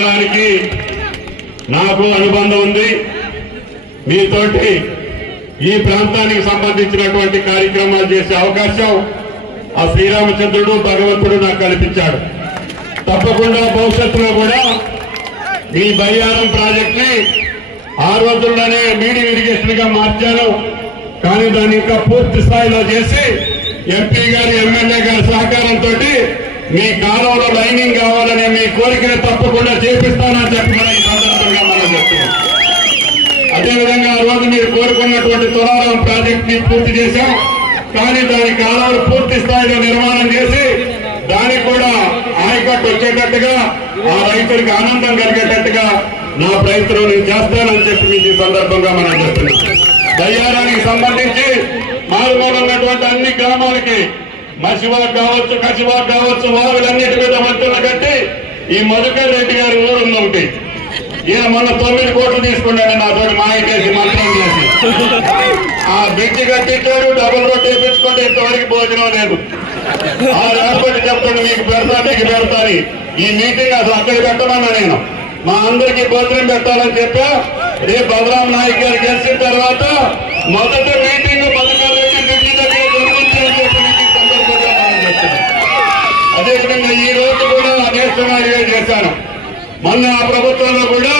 మండలానికి నాకు అనుబంధం ఉంది. మీతోటి ఈ ప్రాంతానికి సంబంధించినటువంటి కార్యక్రమాలు చేసే అవకాశం ఆ శ్రీరామచంద్రుడు భగవంతుడు నాకు కల్పించాడు. తప్పకుండా భవిష్యత్తులో కూడా ఈ బయ్యారం ప్రాజెక్ట్ ని ఆ రోజుల్లోనే మీడియం ఇరిగేషన్ గా మార్చాను. కానీ దాన్ని ఇంకా పూర్తి స్థాయిలో చేసి ఎంపీ గారి ఎమ్మెల్యే గారి సహకారంతో మీ కాలంలో లైనింగ్ కావాలనే మీ కోరికను తప్పకుండా చేపిస్తానని చెప్పి మనం ఈ సందర్భంగా మనం చెప్తున్నాం. అదేవిధంగా ఆ రోజు మీరు కోరుకున్నటువంటి తులారం ప్రాజెక్ట్ ని పూర్తి చేశాం. కానీ దాని కాలాలు పూర్తి స్థాయిలో నిర్మాణం చేసి దానికి కూడా ఆయకట్టు వచ్చేటట్టుగా ఆ రైతులకు ఆనందం కలిగేటట్టుగా నా ప్రయత్నం నేను చేస్తానని చెప్పి మీకు ఈ సందర్భంగా మనం చెప్తున్నాం. బయ్యారానికి సంబంధించి మారుమూల ఉన్నటువంటి అన్ని గ్రామాలకి మసివాక్ కావచ్చు, కసివాక్ కావచ్చు, వాగులన్నిటి మీద వంతులు కట్టి ఈ మధుకర్ రెడ్డి గారి ఊరు ఉంది ఒకటి. ఈయన మొన్న 9 కోట్లు తీసుకున్నాడు నాతో మాయ చేసి మంత్రం చేసి. ఆ బ్రిడ్జి కట్టించాడు, డబుల్ రోడ్ వేయించుకుంటే ఇంతవరకు భోజనం లేదు. ఆ రాష్ట్రపతి చెప్తాను మీకు పెడతాని ఈ మీటింగ్ అసలు అక్కడ పెట్టమన్నా నేను మా అందరికీ భోజనం పెట్టాలని చెప్పా. రేపు బలరాం నాయక్ గారు గెలిచిన తర్వాత మొదటి మీటింగ్ మధుకర్ రెడ్డి బ్రిడ్జి దగ్గర జరుగుతుందని చెప్పి మీకు సందర్భంగా మనం చెప్తున్నాం. అదేవిధంగా ఈ రోజు కూడా అదే సమాజమే చేశాను. మొన్న ఆ ప్రభుత్వంలో కూడా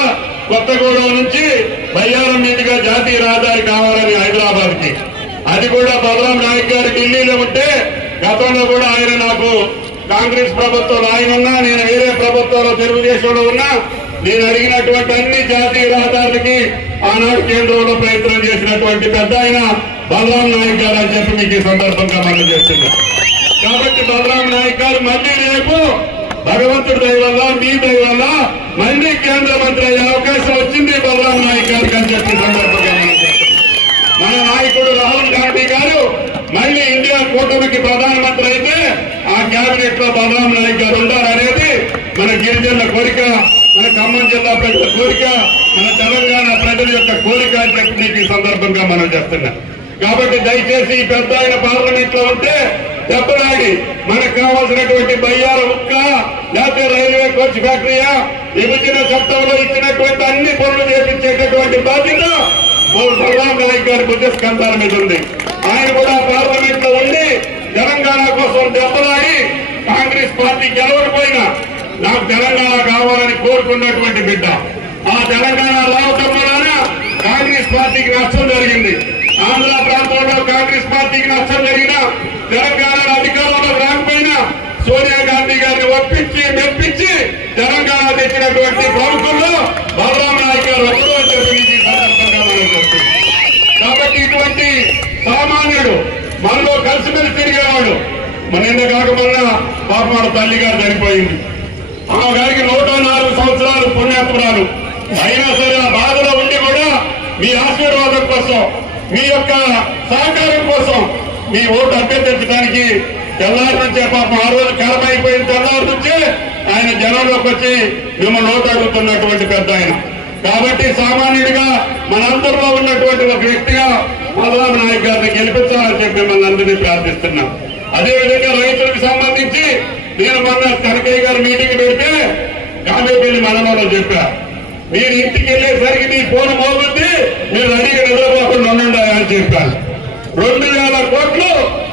కొత్తగూడెం నుంచి బయ్యారం మీదుగా జాతీయ రహదారి కావాలని హైదరాబాద్ కి, అది కూడా బలరాం నాయక్ గారు ఢిల్లీలో ఉంటే గతంలో కూడా ఆయన నాకు కాంగ్రెస్ ప్రభుత్వంలో ఆయన ఉన్నా, నేను వేరే ప్రభుత్వంలో తెలుగుదేశంలో ఉన్నా, నేను అడిగినటువంటి అన్ని జాతీయ రహదారులకి ఆనాడు కేంద్రంలో ప్రయత్నం చేసినటువంటి పెద్ద ఆయన బలరాం నాయక్ గారు అని చెప్పి మీకు ఈ సందర్భంగా మనం చేస్తున్నాం. కాబట్టి బలరాం నాయక్ గారు మళ్ళీ రేపు భగవంతుడి దయ వల్ల మీ దయ వల్ల మళ్ళీ కేంద్ర మంత్రి అయ్యే అవకాశం వచ్చింది బలరాం నాయక్ గారికి అని చెప్పి సందర్భంగా మనం చేస్తున్నాం. మన నాయకుడు రాహుల్ గాంధీ గారు మళ్ళీ ఇండియా కూటమికి ప్రధానమంత్రి అయితే ఆ కేబినెట్ లో బలరాం నాయక్ గారు ఉండాలనేది మన గిరిజనుల కోరిక, మన ఖమ్మం జిల్లా ప్రజల కోరిక, మన తెలంగాణ ప్రజల యొక్క కోరిక అని చెప్పి మీకు ఈ సందర్భంగా మనం చేస్తున్నాం. కాబట్టి దయచేసి ఈ పెద్ద ఆయన పార్లమెంట్ లో ఉంటే దెబ్బలాడి మనకు కావాల్సినటువంటి బయ్యార ఉక్క లేకపోతే రైల్వే కోచ్ ఫ్యాక్టరీయా విభజన చట్టంలో ఇచ్చినటువంటి అన్ని పనులు చేపించేటటువంటి బాధ్యత బలరాం నాయక్ గారి బుద్ధస్కంధాల మీద ఉంది. ఆయన కూడా పార్లమెంట్ లో ఉండి తెలంగాణ కోసం దెబ్బలాడి కాంగ్రెస్ పార్టీ గెలవకపోయినా నాకు తెలంగాణ కావాలని కోరుకున్నటువంటి బిడ్డ. ఆ తెలంగాణ రావటం వలన కాంగ్రెస్ పార్టీకి నష్టం జరిగింది. ఆంధ్ర ప్రాంతంలో కాంగ్రెస్ పార్టీకి నష్టం జరిగినా తెలంగాణ అధికారంలో రాకపోయినా సోనియా గాంధీ గారిని ఒప్పించి మెప్పించి తెలంగాణ తెచ్చినటువంటి ప్రముఖుల్లో బలరాం నాయక్ గారు ఒకరు అని చెప్పి ఈ సందర్భంగా మనం చెప్తున్నాం. కాబట్టి ఇటువంటి సామాన్యుడు మనలో కలిసిమెలిసి తిరిగేవాడు. నిన్న కాక మొన్న పాప మన తల్లి గారు చనిపోయింది. ఆ గారికి 104 సంవత్సరాలు పుణ్యాత్మరాలు. అయినా సరే ఆ బాధలో ఉండి కూడా మీ ఆశీర్వాదం కోసం, మీ యొక్క సహకారం కోసం మీ ఓటు అభ్యర్థించడానికి తెల్లారి నుంచే పాపం ఆ రోజు కాలం అయిపోయిన తెల్లారి నుంచే ఆయన జనంలోకి వచ్చి మిమ్మల్ని ఓటు అడుగుతున్నటువంటి పెద్ద ఆయన. కాబట్టి సామాన్యుడిగా మనందరిలో ఉన్నటువంటి ఒక వ్యక్తిగా బలరాం నాయక్ గారిని గెలిపించాలని చెప్పి మిమ్మల్ని అందరినీ ప్రార్థిస్తున్నాం. అదేవిధంగా రైతులకు సంబంధించి నేను మొన్న కనకయ్య గారు మీటింగ్ పెడితే గాంధీపల్లి మండలంలో చెప్పా, మీరు ఇంటికి వెళ్ళేసరికి మీ ఫోన్ మోగుద్ది, మీరు రెడీగా నిద్రపోకుండా ఉండండి అని చెప్పాను. 2000 కోట్లు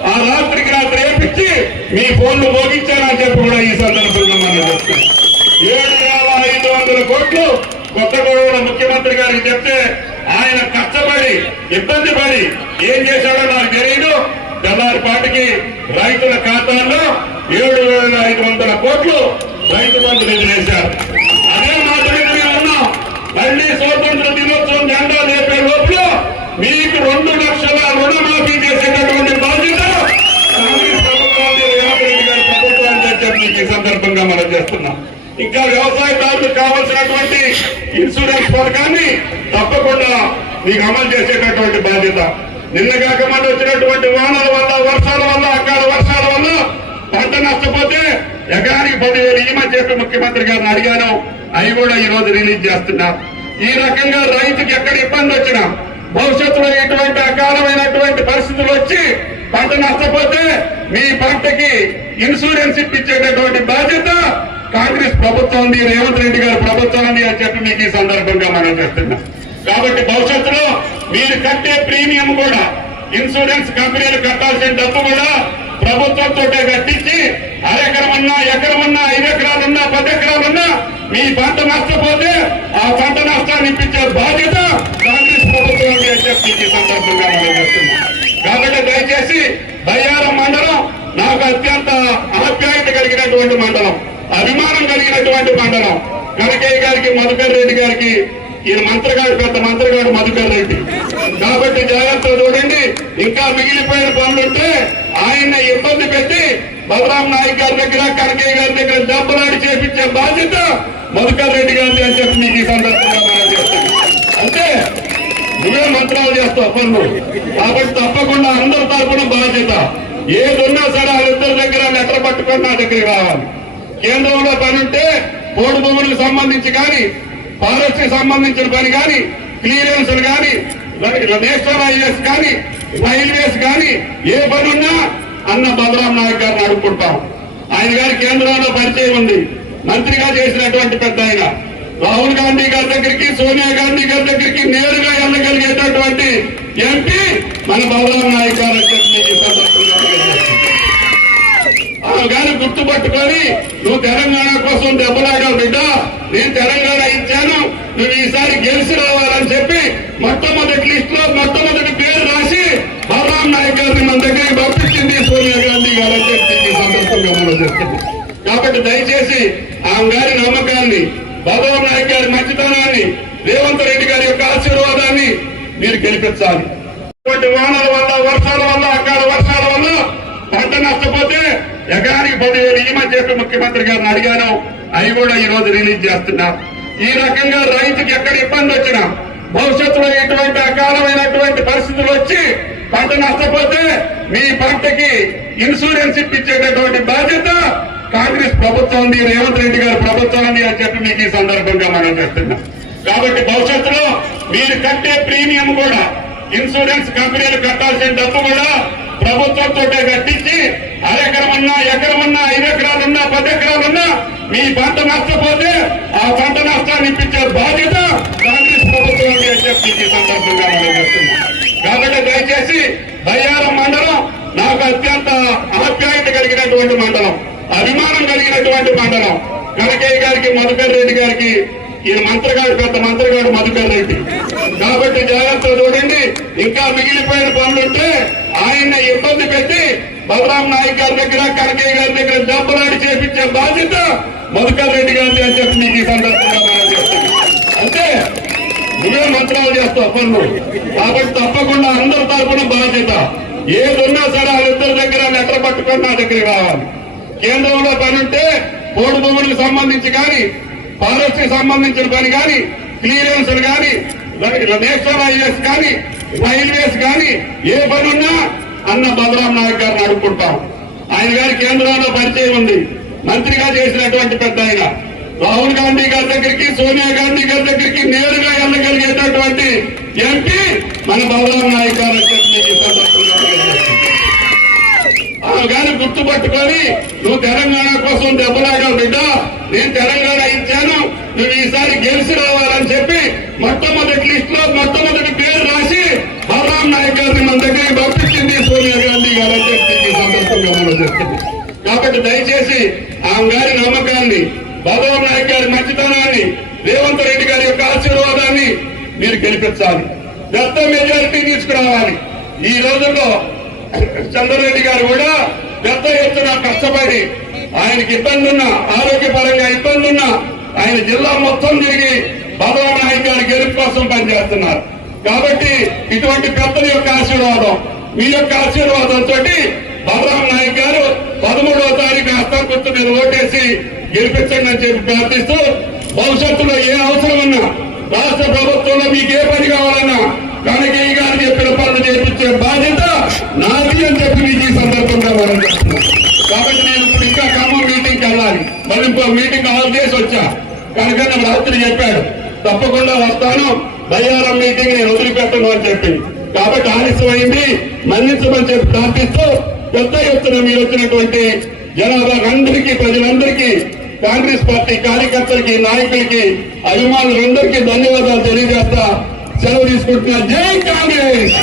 ఆ రాత్రికి రాత్రి వేపించి మీ ఫోన్లు మోగించానని చెప్పి కూడా ఈ సందర్భంగా మనం చెప్తాం. 7500 కోట్లు కొత్తగూడెంలో ముఖ్యమంత్రి గారికి చెప్తే ఆయన కష్టపడి ఇబ్బంది పడి ఏం చేశాడో నాకు తెలియదు. తెల్లారిపాటికి రైతుల ఖాతాల్లో 7500 కోట్లు రైతు బంధు నిధులు వేశారు. అదే మాట మీద మేము ఉన్నాం. మళ్ళీ స్వాతంత్ర దినోత్సవం జెండా లేపే లోపల మీకు 2 లక్షల రుణమాఫీ చేసేటటువంటి బాధ్యత కాంగ్రెస్ ప్రభుత్వాన్ని, రేవంత్ రెడ్డి గారి ప్రభుత్వాన్ని చెప్పి ఈ సందర్భంగా మనం చేస్తున్నాం. ఇంకా వ్యవసాయదారులకు కావాల్సినటువంటి ఇన్సూరెన్స్ పథకాన్ని తప్పకుండా మీకు అమలు చేసేటటువంటి బాధ్యత. నిన్న కాక మన వచ్చినటువంటి వానల వల్ల, వర్షాల వల్ల, అకాల వర్షాల వల్ల పంట నష్టపోతే ఎకరానికి 10,000 ఇవ్వమని చెప్పి ముఖ్యమంత్రి గారిని అడిగాను. అవి కూడా ఈ రోజు రిలీజ్ చేస్తున్నారు. ఈ రకంగా రైతుకి ఎక్కడ ఇబ్బంది వచ్చినా, భవిష్యత్తులో ఇటువంటి అకాలమైనటువంటి పరిస్థితులు వచ్చి పంట నష్టపోతే మీ పంటకి ఇన్సూరెన్స్ ఇప్పించేటటువంటి బాధ్యత కాంగ్రెస్ ప్రభుత్వం ఉంది, రేవంత్ రెడ్డి గారి ప్రభుత్వం ఉంది అని చెప్పి మీకు ఈ సందర్భంగా మనం చేస్తున్నాం. కాబట్టి భవిష్యత్తులో మీరు కట్టే ప్రీమియం కూడా, ఇన్సూరెన్స్ కంపెనీలు కట్టాల్సిన డబ్బు కూడా ప్రభుత్వంతో కట్టించి అరెకరమన్నా, ఎకరమన్నా, 5 ఎకరాలున్నా, 10 ఎకరాలున్నా మీ పంట నష్టపోతే ఆ పంట నష్టాన్ని ఇప్పించే బాధ్యత కాంగ్రెస్ ప్రభుత్వం అని చెప్పి ఈ సందర్భంగా మనం చేస్తున్నాం. కాబట్టి దయచేసి బయ్యారం మండలం నాకు అత్యంత ఆప్యాయత కలిగినటువంటి మండలం, అభిమానం కలిగినటువంటి మండలం. కనకయ్య గారికి, మధుకర్ రెడ్డి గారికి, ఈయన మంత్రగాడు, పెద్ద మంత్రగాడు మధుకర్ రెడ్డి. కాబట్టి జాగ్రత్తగా చూడండి. ఇంకా మిగిలిపోయిన పనులుంటే ఆయన్ని ఇబ్బంది పెట్టి బలరాం నాయక్ గారి దగ్గర, కనకయ్య గారి దగ్గర దెబ్బలాడి చేపించే బాధ్యత మధుకర్ రెడ్డి గారిది అని చెప్పి మీకు ఈ సందర్భంగా మనం చేస్తాం. అంటే నువ్వే మంత్రాలు చేస్తావు పనులు. కాబట్టి తప్పకుండా అందరి తరఫున బాధ్యత ఏదున్నా సరే వాళ్ళిద్దరి దగ్గర లెటర్ పట్టుకొని నా దగ్గరికి రావాలి. కేంద్రంలో పని ఉంటే పోడు భూములకు సంబంధించి కానీ, ఫారెస్ట్ కి సంబంధించిన పని కానీ, క్లియరెన్స్లు కానీ, నేషనల్ హైవేస్ కానీ, రైల్వేస్ కానీ ఏ పని ఉన్నా అన్న బలరాం నాయక్ గారిని అడుక్కుంటాం. ఆయన గారి కేంద్రంలో పరిచయం ఉంది, మంత్రిగా చేసినటువంటి పెద్ద ఆయన. రాహుల్ గాంధీ గారి దగ్గరికి, సోనియా గాంధీ గారి దగ్గరికి నేరుగా వెళ్ళగలిగేటటువంటి ఎంపీ మన బలరాం నాయక్ గారు గాని గుర్తుపట్టుకొని నువ్వు తెలంగాణ కోసం దెబ్బలాడావు బిడ్డ, నేను తెలంగాణ ఇచ్చాను, నువ్వు ఈసారి గెలిచి రావాలని చెప్పి మొట్టమొదటి లిస్ట్ లో మొట్టమొదటి పేరు రాసి బలరాం నాయక్ గారిని మన దగ్గరికి పంపించింది సోనియా గాంధీ గారు అని చెప్పి ఈ సందర్భంగా మనం చేస్తుంది. కాబట్టి దయచేసి ఆమె గారి నమ్మకాన్ని, బలరాం నాయక్ గారి మంచితనాన్ని, రేవంత్ రెడ్డి గారి యొక్క ఆశీర్వాదాన్ని మీరు గెలిపించాలి. వానల వల్ల, వర్షాల వల్ల, అకాల వర్షాల వల్ల పంట నష్టపోతే ఎకరానికి 10,000 ఇవ్వమని చెప్పి ముఖ్యమంత్రి గారిని అడిగాను. అవి కూడా ఈ రోజు రిలీజ్ చేస్తున్నా. ఈ రకంగా రైతుకి ఎక్కడ ఇబ్బంది వచ్చినా, భవిష్యత్తులో ఇటువంటి అకాలమైనటువంటి పరిస్థితులు వచ్చి పంట నష్టపోతే మీ పంటకి ఇన్సూరెన్స్ ఇప్పించేటటువంటి బాధ్యత కాంగ్రెస్ ప్రభుత్వం ఉంది, రేవంత్ రెడ్డి గారి ప్రభుత్వం ఉంది అని చెప్పి మీకు ఈ సందర్భంగా మనం చేస్తున్నాం. కాబట్టి భవిష్యత్తులో మీరు కట్టే ప్రీమియం కూడా, ఇన్సూరెన్స్ కంపెనీలు కట్టాల్సిన డబ్బు కూడా ప్రభుత్వంతో కట్టించి అరెకరమన్నా, ఎకరమన్నా, 5 ఎకరాలున్నా, 10 ఎకరాలున్నా మీ పంట నష్టపోతే ఆ పంట నష్టాన్ని ఇప్పించే బాధ్యత కాంగ్రెస్ ప్రభుత్వం అని చెప్పి ఈ సందర్భంగా మనం చేస్తున్నాం. కాబట్టి దయచేసి బయ్యారం మండలం నాకు అత్యంత ఆప్యాయత కలిగినటువంటి మండలం, అభిమానం కలిగినటువంటి మండలం. కనకయ్య గారికి, మధుకర్ రెడ్డి గారికి, ఈయన మంత్రగాడు, పెద్ద మంత్రగాడు మధుకర్ రెడ్డి. కాబట్టి జాగ్రత్తగా చూడండి. ఇంకా మిగిలిపోయిన పనులుంటే ఆయన్ని ఇబ్బంది పెట్టి బలరాం నాయక్ గారి దగ్గర, కనకయ్య గారి దగ్గర దెబ్బలాడి చేపించే బాధ్యత మధుకర్ రెడ్డి గారిది అని చెప్పి మీకు ఈ సందర్భంగా మనం చేస్తాం. అంటే నువ్వే మంత్రాలు చేస్తావు పనులు. కాబట్టి తప్పకుండా అందరి తరఫున బాధ్యత ఏదున్నా సరే వాళ్ళిద్దరి దగ్గర లెటర్ పట్టుకొని నా దగ్గరికి రావాలి. కేంద్రంలో పని ఉంటే పోడు భూములకు సంబంధించి కానీ, ఫారెస్ట్ కి సంబంధించిన పని కానీ, క్లియరెన్స్లు కానీ, నేషనల్ హైవేస్ కానీ, రైల్వేస్ కానీ ఏ పని ఉన్నా అన్న బలరాం నాయక్ గారిని అడుక్కుంటాం. ఆయన గారి కేంద్రంలో పరిచయం ఉంది, మంత్రిగా చేసినటువంటి పెద్ద ఆయన. రాహుల్ గాంధీ గారి దగ్గరికి, సోనియా గాంధీ గారి దగ్గరికి నేరుగా వెళ్ళగలిగేటటువంటి ఎంపీ మన బలరాం నాయక్ గారు అని చెప్పి ఈ సందర్భంగా గాని గుర్తుపట్టుకొని నువ్వు తెలంగాణ కోసం దెబ్బలాడావు బిడ్డ, నేను తెలంగాణ ఇచ్చాను, నువ్వు ఈసారి గెలిచి రావాలని చెప్పి మొట్టమొదటి లిస్ట్ లో మొట్టమొదటి పేరు రాసి బలరాం నాయక్ గారిని మన దగ్గరికి పంపించింది సోనియా గాంధీ గారు అని చెప్పి ఈ సందర్భంగా మనం చేస్తుంది. కాబట్టి దయచేసి ఆమె గారి నమ్మకాన్ని, బలరాం నాయక్ గారి మంచితనాన్ని, రేవంత్ రెడ్డి గారి యొక్క ఆశీర్వాదాన్ని మీరు గెలిపించాలి. పెద్ద మెజారిటీ తీసుకురావాలి. ఈ రోజుల్లో చంద్రరెడ్డి గారు కూడా పెద్ద ఎత్తున కష్టపడి, ఆయనకి ఇబ్బంది ఉన్నా, ఆరోగ్యపరంగా ఇబ్బంది ఉన్నా, ఆయన జిల్లా మొత్తం తిరిగి బలరాం నాయక్ గారి గెలుపు కోసం పనిచేస్తున్నారు. కాబట్టి ఇటువంటి పెద్దల యొక్క ఆశీర్వాదం, మీ యొక్క ఆశీర్వాదంతో బలరాం నాయక్ గారు 13వ తారీఖు హస్తం గుర్తు మీద ఓటేసి గెలిపించండి అని చెప్పి ప్రార్థిస్తూ, భవిష్యత్తులో ఏ అవసరం ఉన్నా, రాష్ట్ర ప్రభుత్వంలో మీకు ఏ పని కావాలన్నా కనకయ్య గారు చెప్పిన పనులు చేపించే బాధ్యత నాది అని చెప్పి మీకు ఈ సందర్భంగా మనం చెప్తున్నాం. కాబట్టి నేను ఇప్పుడు ఇంకా ఖమ్మం మీటింగ్కి వెళ్ళాలి. మళ్ళీ ఇంకో మీటింగ్ హాల్ చేసి వచ్చా. కనుక నాకు రాత్రి చెప్పాడు తప్పకుండా వస్తాను, బయ్యారం మీటింగ్ నేను వదిలిపెట్టను అని చెప్పి. కాబట్టి ఆలస్యమైంది, మన్నించమని చెప్పి ప్రార్థిస్తూ పెద్ద ఎత్తున మీరు వచ్చినటువంటి జనాభా అందరికీ, ప్రజలందరికీ కాంగ్రెస్ పార్టీ కార్యకర్తలకి, నాయకులకి, అభిమానులందరికీ ధన్యవాదాలు తెలియజేస్తా సెలవు తీసుకుంటున్నా. జై కాంగ్రెస్.